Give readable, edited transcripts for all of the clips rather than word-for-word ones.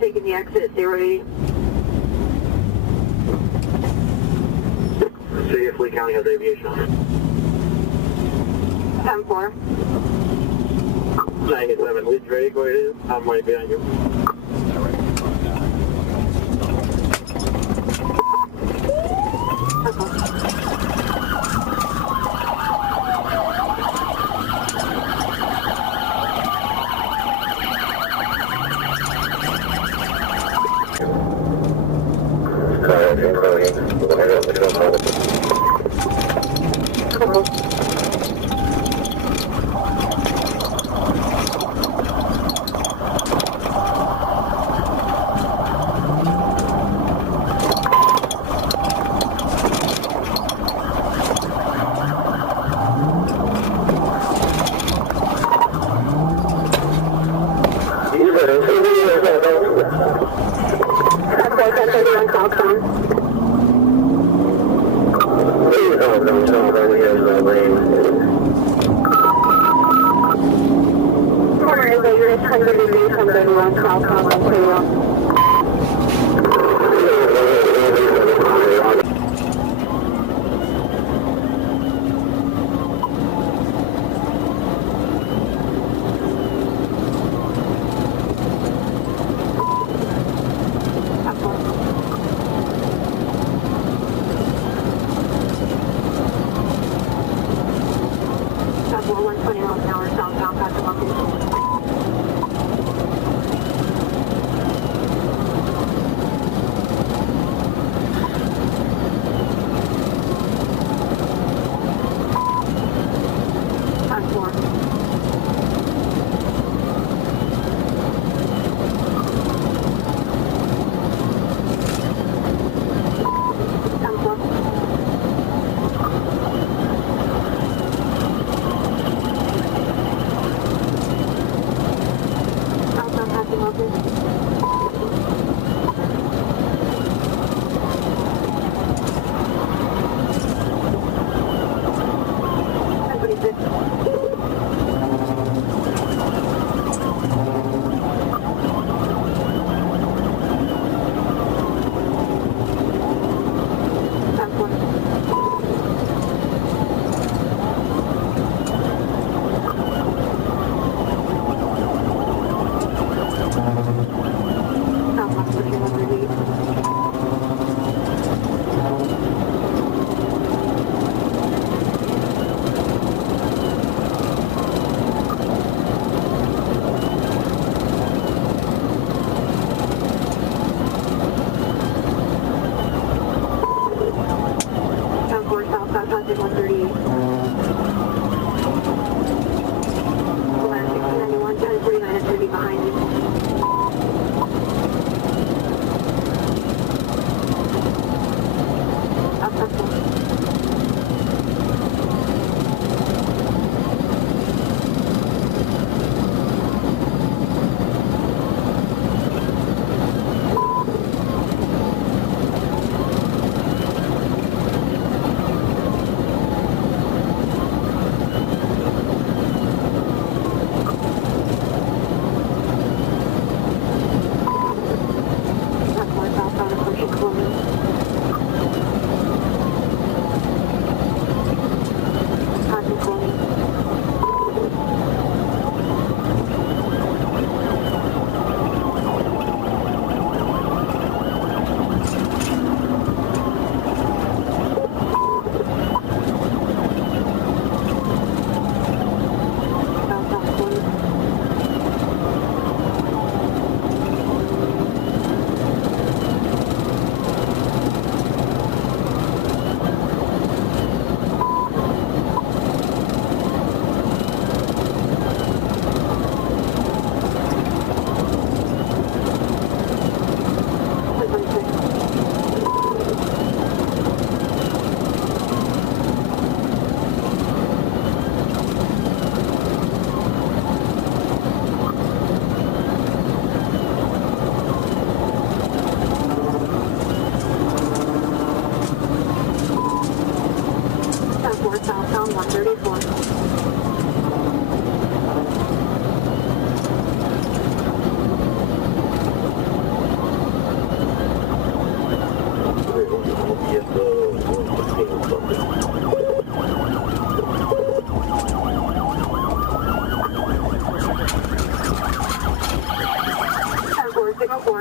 taking the exit 080. See if Lee County has aviation. 10-4. 97, lead's ready, go ahead. I'm right behind you.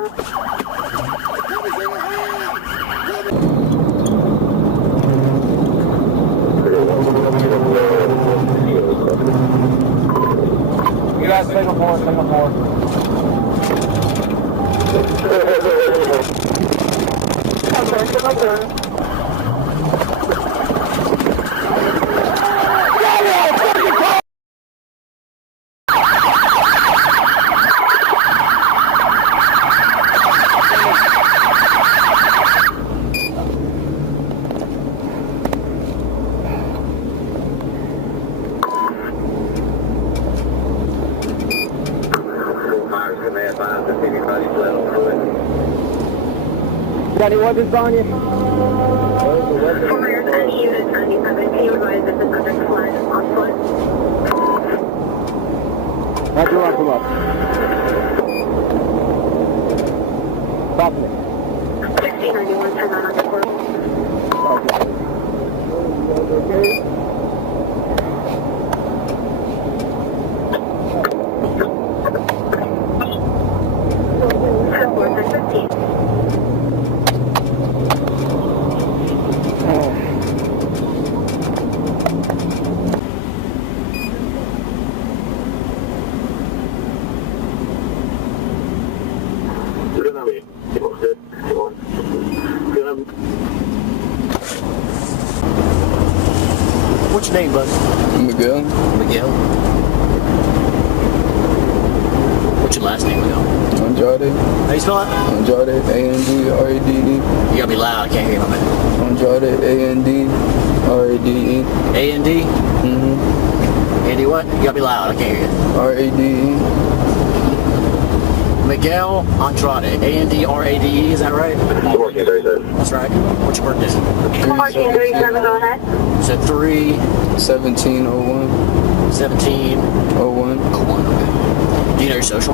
informed. You guys signal for us, signal for us. Got any weapons on you? Forward, any unit 97, can you advise if the subject fled on foot? How'd you come up? Stop me. 1691, turn on the court. Okay. Support to 15. What's your name, bud? Miguel. Miguel. What's your last name, Miguel? Andrade. How you spell that? Andrade. A-N-D-R-A-D-E. You gotta be loud. I can't hear you, my man. Andrade. A-N-D-R-A-D-E. A-N-D? Mm-hmm. Andy what? You gotta be loud. I can't hear you. R-A-D-E. Miguel Andrade. A-N-D-R-A-D-E. Is that right? 1437. That's right. What's your birthday? 1437, go ahead. You said 3, 1701. 17, 01. 01. Okay. Do you know your social?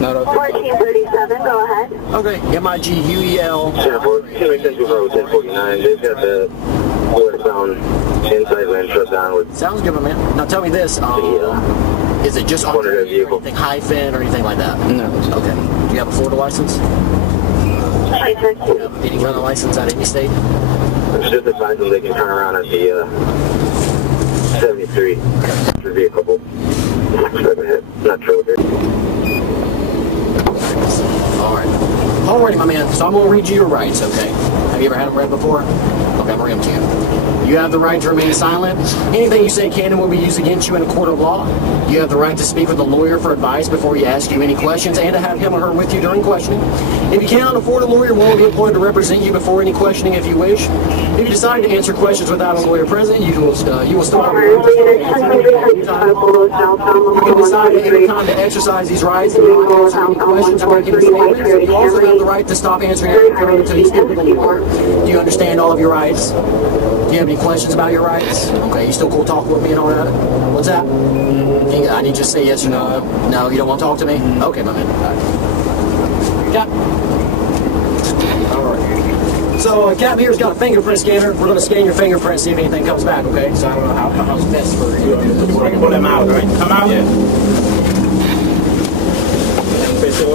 Not up 1437, go ahead. Okay. M-I-G-U-E-L. 1049. They've got the westbound inside lane shut down with Sounds good, my man. Now tell me this. Is it just on corner vehicle. anything hyphen or anything like that? No. Okay. Do you have a Florida license? Any kind of license out of any state? It's just advise them they can turn around at the 73. Should be a couple. Not sure. Alrighty, my man. So I'm going to read you your rights, okay? Have you ever had them read before? Okay, I'm going to read them to you. You have the right to remain silent. Anything you say can and will be used against you in a court of law. You have the right to speak with a lawyer for advice before he asks you any questions and to have him or her with you during questioning. If you cannot afford a lawyer, one will be appointed to represent you before any questioning if you wish. If you decide to answer questions without a lawyer present, you will still have your right to You can decide at any time to exercise these rights and not answer any questions or make any statements. You also have the right to stop answering everything until you speak with a lawyer. Do you understand all of your rights? Do you have any questions about your rights? Okay, you still cool talking with me and all that? What's that? I need you to say yes or no. No, you don't want to talk to me? Okay, my man. Cap. Alright. So, Cap here's got a fingerprint scanner. We're going to scan your fingerprint, see if anything comes back, okay? So, I don't know how's best for you to do this. I can pull them out, right? Come out? Yeah. Face it,